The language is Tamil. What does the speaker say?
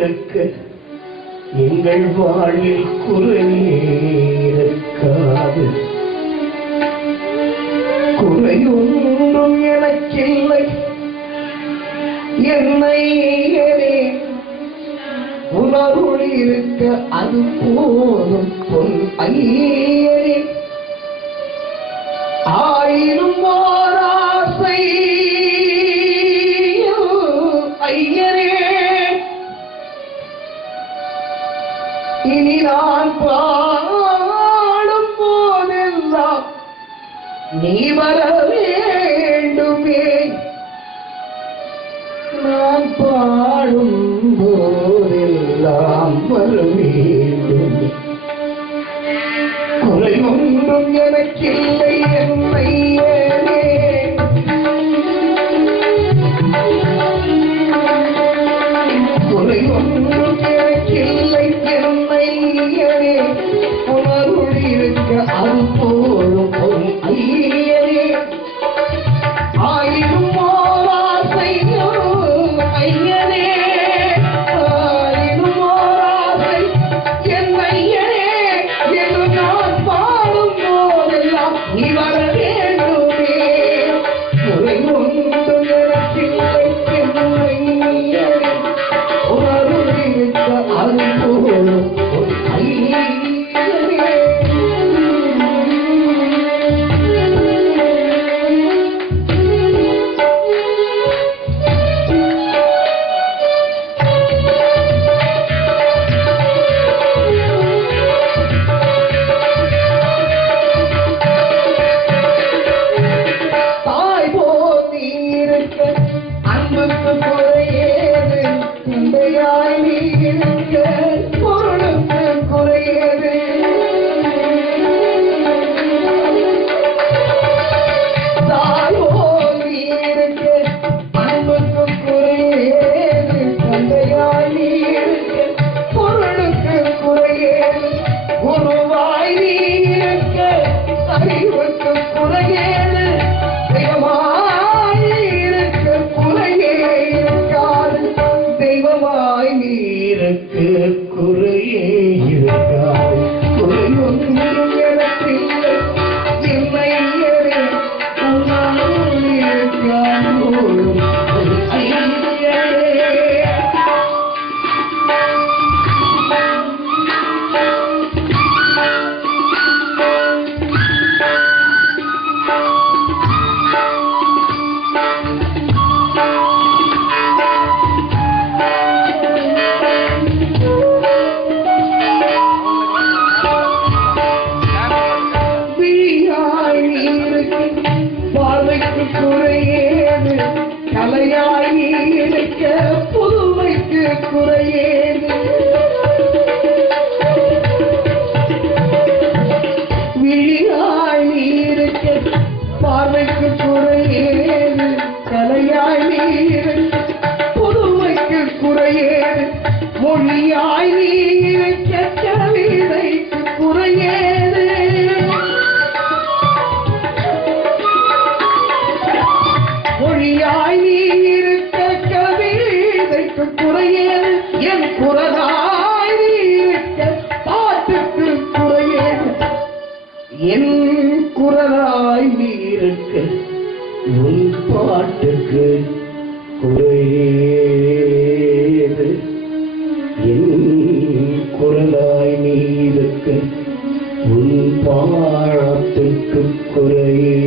இருக்க எங்கள் வாழ்வில் குறையிருக்காது. குறையொன்றும் எனக்கில்லை என்னை உணர்வுள் இருக்க அது போதும் பொன் ஐயரே. ஆயினும் ஆராசை ஐயரே, இனி நான் பாடும் போதெல்லாம் நீ வர வேண்டுமே. நான் பாடும் போதெல்லாம் வர வேண்டும். குறை ஒன்றும் எனக்கில்லை என்னை குறை ஒன்றும் எனக்கில்லை என்னை உணர்வுள் இருக்க அது போதும் பொன் ஐயரே. ஆயினும் ஐயனே, ஆயினும் ஆராசை என் ஐயனே, என்று நான் பாடும் போதெல்லாம் நீ வர வேண்டுமே. குறை ஒன்றும் எனக்கில்லை என்னை உணர்வுள் இருக்க அது போதும் பொன் ஐயரே. அன்புக்கு குறையேது, தந்தையாய் நீ இருக்க பொருளுக்கு குறையேது. தாயோர் நீ இருக்க அன்புக்கு குறையேது, தந்தையாய் நீ இருக்க பொருளுக்கு குறையேது. குருவாய் நீ இருக்க அறிவுக்கு குறையேது. தெய்வமாய் நீருக்கு குறையே இருக்காது. குறையொன்றும் எனக்கில்லை என்னை உணர்வுள் இருக்காது. பார்வைக்கு குறையேது, கலையாய் நீ இருக்க புதுமைக்கு குறையேது. விழியாய் நீ இருக்க பார்வைக்கு குறையேது, கலையாய் நீ இருக்க புதுமைக்கு குறையேது. மொழியாய் நீ இருக்க கவிதைக்கு குறையேது. மொழியாய் நீ இருக்க கவிதைக்கு குறையேது. என் குரலாய் நீ இருக்க பாட்டுக்கு குறையேது. என் குரலாய் நீ இருக்க உன் பாட்டுக்கு குறையேது. என் குரலாய் நீ இருக்க உன் பாட்டுக்கு குறையே